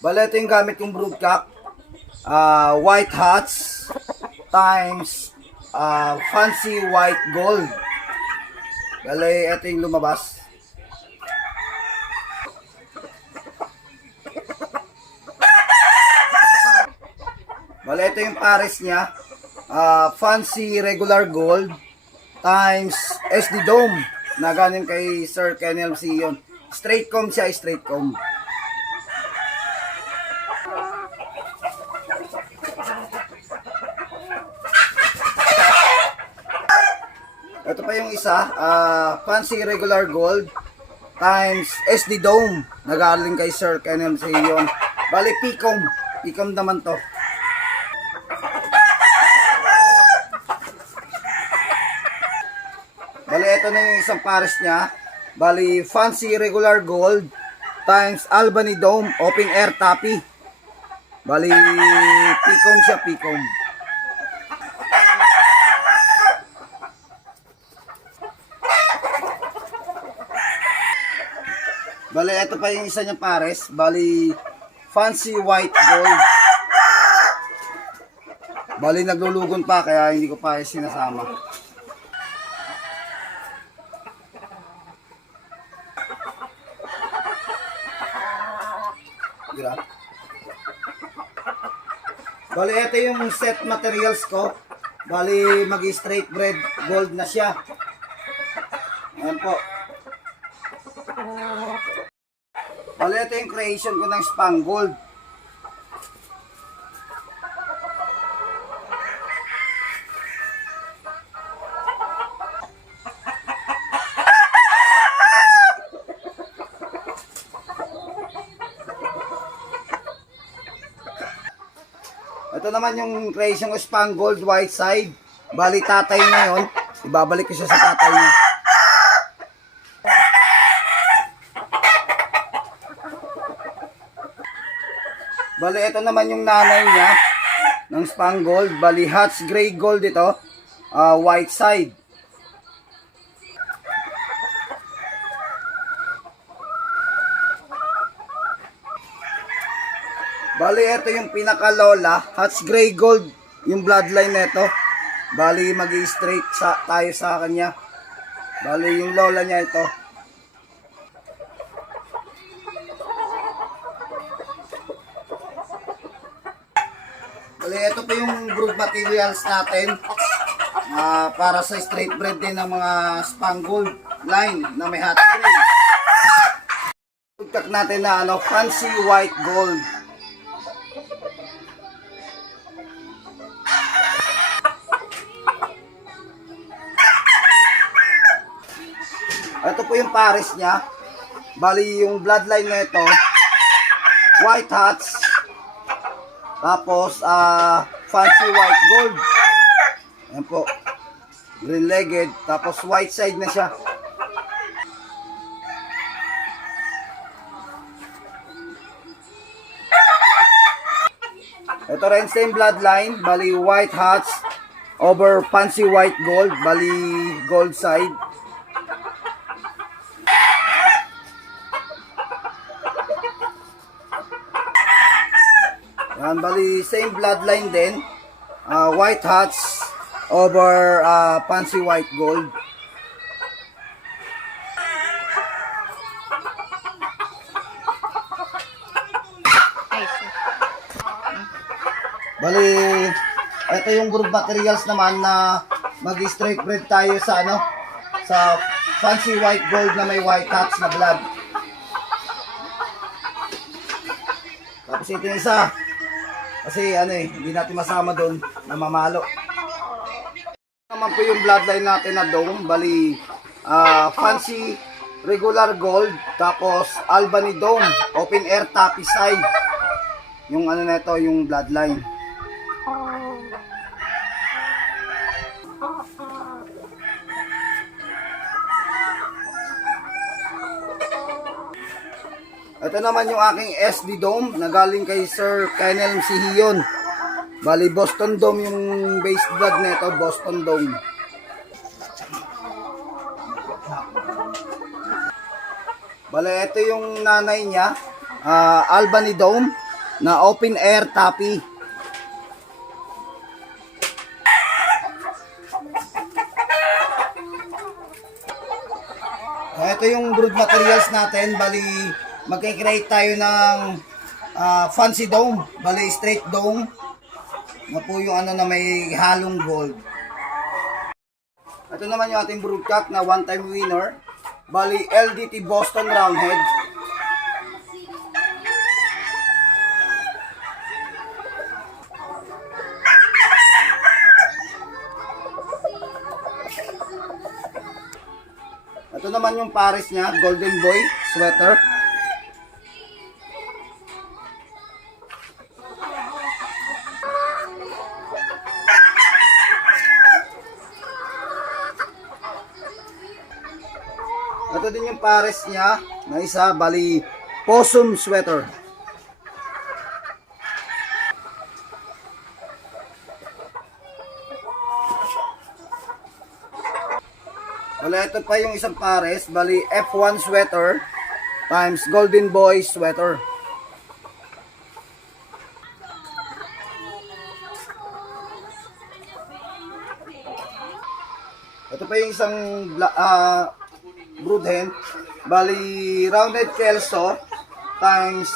Bale, ito yung gamit kong broodcock. White hats times fancy white gold. Bale, ito yung lumabas. Bale, ito yung pares niya. Fancy regular gold times SD Dome na galing kay Sir Kennel C yun. Straight comb siya, straight comb. Ito pa yung isa, fancy regular gold times SD Dome na galing kay Sir Kennel C yun. Bali, P-comb. P-comb naman to. Bali, ito na yung isang pares niya. Bali, fancy regular gold times Albany Dome open air tappy. Bali, P-comb siya, P-comb. Bali, ito pa yung isa niyang pares. Bali, fancy white gold. Bali, naglulugon pa kaya hindi ko pa sinasama. Bali, ito yung set materials ko. Bali, mag-straight bread gold na siya. Ayan po. Bali, ito yung creation ko ng Spangold. Ito naman yung creation ko Spangold white side. Bali, tatay niya yun. Ibabalik ko siya sa tatay niya. Bali, ito naman yung nanay niya ng Spangold. Bali, Hats gray gold ito. White side. Bali, ito yung pinaka-lola. Hats gray gold yung bloodline nito. Bali, mag-i-straight tayo sa kanya. Bali, yung lola niya ito. Bali, ito po yung brood materials natin. Para sa straight breed din ng mga Spangold line na may hats gray. Broodcock natin na fancy white gold. Ito po yung pares niya. Bali, yung bloodline nito, white hats. Tapos, fancy white gold. Ayan po. Green-legged. Tapos, white side na siya. Ito rin same bloodline. Bali, white hats over fancy white gold. Bali, gold side. Yan, bali, same bloodline din. White hats over fancy white gold. Bali, ito yung brood materials naman na mag-straight breed tayo sa sa fancy white gold na may white hats na blood. Tapos ito yung isa. Kasi hindi natin masama doon na mamalo. Naman po yung bloodline natin na dome. Bali, fancy regular gold. Tapos Albany Dome. Open air tappy side. Yung na ito, yung bloodline. Ito naman yung aking SD Dome na galing kay Sir Kennel C. Hiyon. Bali, Boston Dome yung base blood nito, Boston Dome. Bali, ito yung nanay niya, Albany Dome. na open air tappy. Ito yung brood materials natin. Bali, magkikreate tayo ng fancy dome. Bali, straight dome. Na po yung ano na may halong gold. Ito naman yung ating broodcock na one-time winner. Bali, LDT Boston Roundhead. Ito naman yung pares niya, Golden Boy sweater. Ito din yung pares niya na isa, bali possum sweater. Bali, ito pa yung isang pares, bali F1 sweater times Golden Boy sweater. Ito pa yung isang brood hen, bali rounded kelso times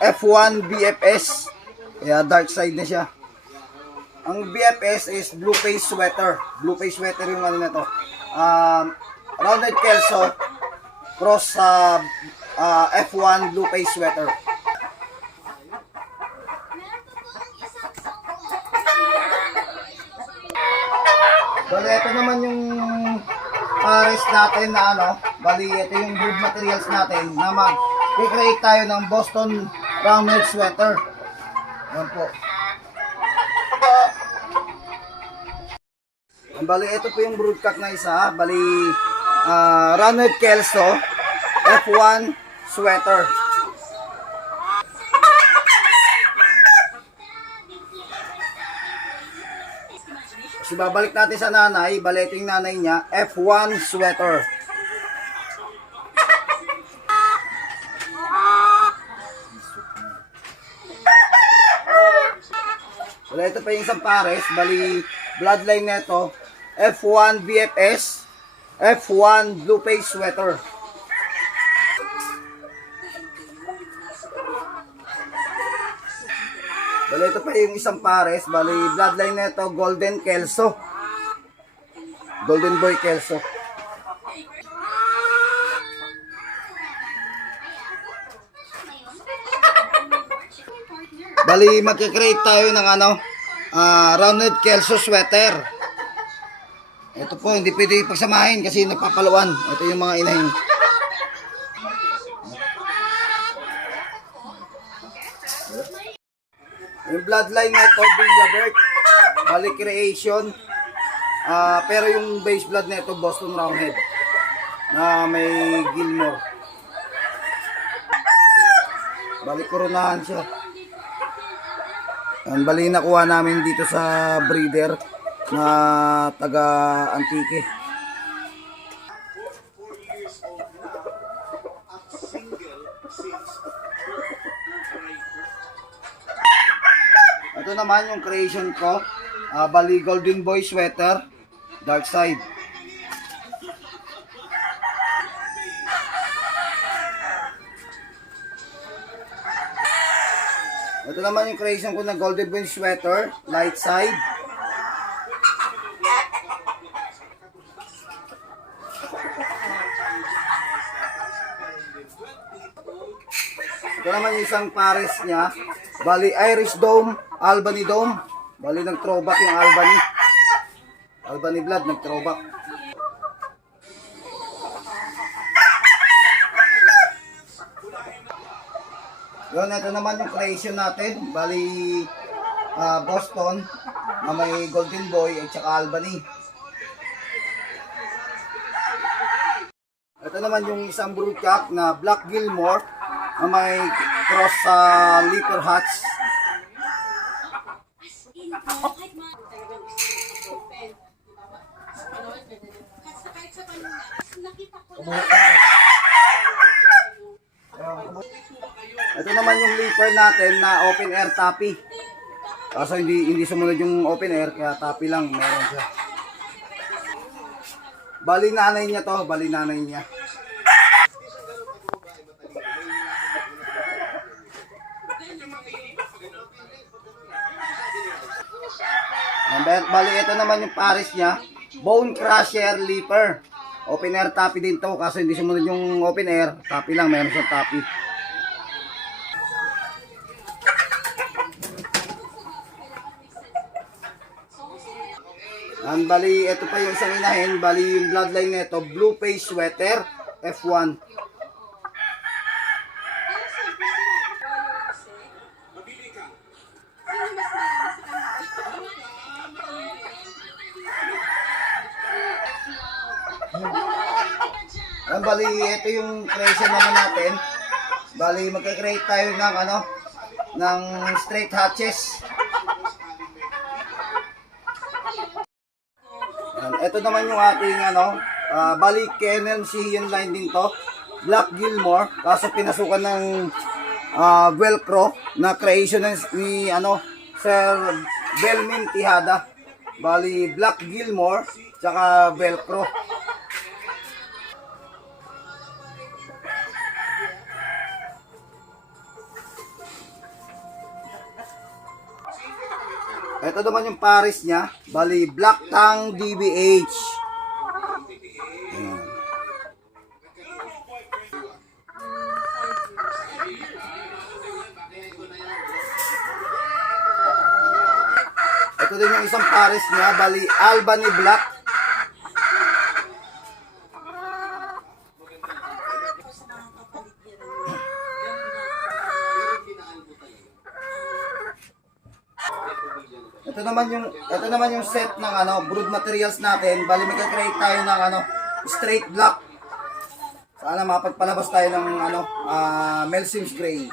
F1 BFS. Kaya dark side na siya. Ang BFS is blue face sweater. Blue face sweater yung ano na to. Rounded kelso cross sa F1 blue face sweater. Bali, ito naman yung pares natin na ano, bali ito yung brood materials natin na mag-create tayo ng Boston Roundhead sweater. Yan po. Bali, ito po yung broodcock na isa. Bali, Roundhead Kelso F1 sweater. So, babalik natin sa nanay. Bali, ito yung nanay niya, F1 sweater. Bali, ito pa yung isang pares. Bali, bloodline neto, F1 BFS, F1 blue face sweater. Bali, ito pa yung isang pares. Bali, bloodline neto, Golden Kelso. Golden Boy Kelso. Bali, magkikreate tayo ng ano, Roundhead Kelso sweater. Ito po, hindi pwede pagsamahin kasi nagpapaluan. Ito yung mga inahin. Yung bloodline na ito, Billabert, bali creation. Pero yung base blood na ito, Boston Roundhead, na may Gilmore. Bali koronahan siya. Yan, bali nakuha namin dito sa breeder na taga Antique. Ito naman yung creation ko, bali Golden Boy sweater, dark side. Ito naman yung creation ko na Golden Boy sweater, light side. Ito naman yung isang pares niya, bali Irish Dome, Albany Dome. Bali nag-throwback yung Albany. Albany blood, nag-throwback. Yun, ito naman yung creation natin. Bali, Boston, na may Golden Boy at saka Albany. Ito naman yung isang broodcock na Black Gilmore, na may cross sa Leaper Hats. Ito naman yung leaper natin na open air tapi. Kaso hindi sumunod yung open air, kaya tapi lang meron siya. Bali nanay niya to, bali nanay niya. And then, bali ito naman yung pares niya, Bone Crusher Leaper. Open air tapi din to, kaso hindi sumunod yung open air, tapi lang, meron siyang tapi. And bali, ito pa yung isang inahin, bali yung bloodline nito, Blue Face Sweater F1. And bali, ito yung creation naman natin. Bali, magka-create tayo ng ng straight hatches. And ito naman yung ating bali kennel Sheehan line din to. Black Gilmore, kaso pinasukan ng Velcro na creation ni Sir Belmin Tijada. Bali Black Gilmore tsaka Velcro. Ito naman yung pares niya, bali Black Tang DBH. Ayan. Ito din yung isang pares niya, bali Albany Black. Ito naman yung set ng brood materials natin. Bali magka-create tayo ng straight black. Sana mapagpalabas tayo ng Mel Sims Gray.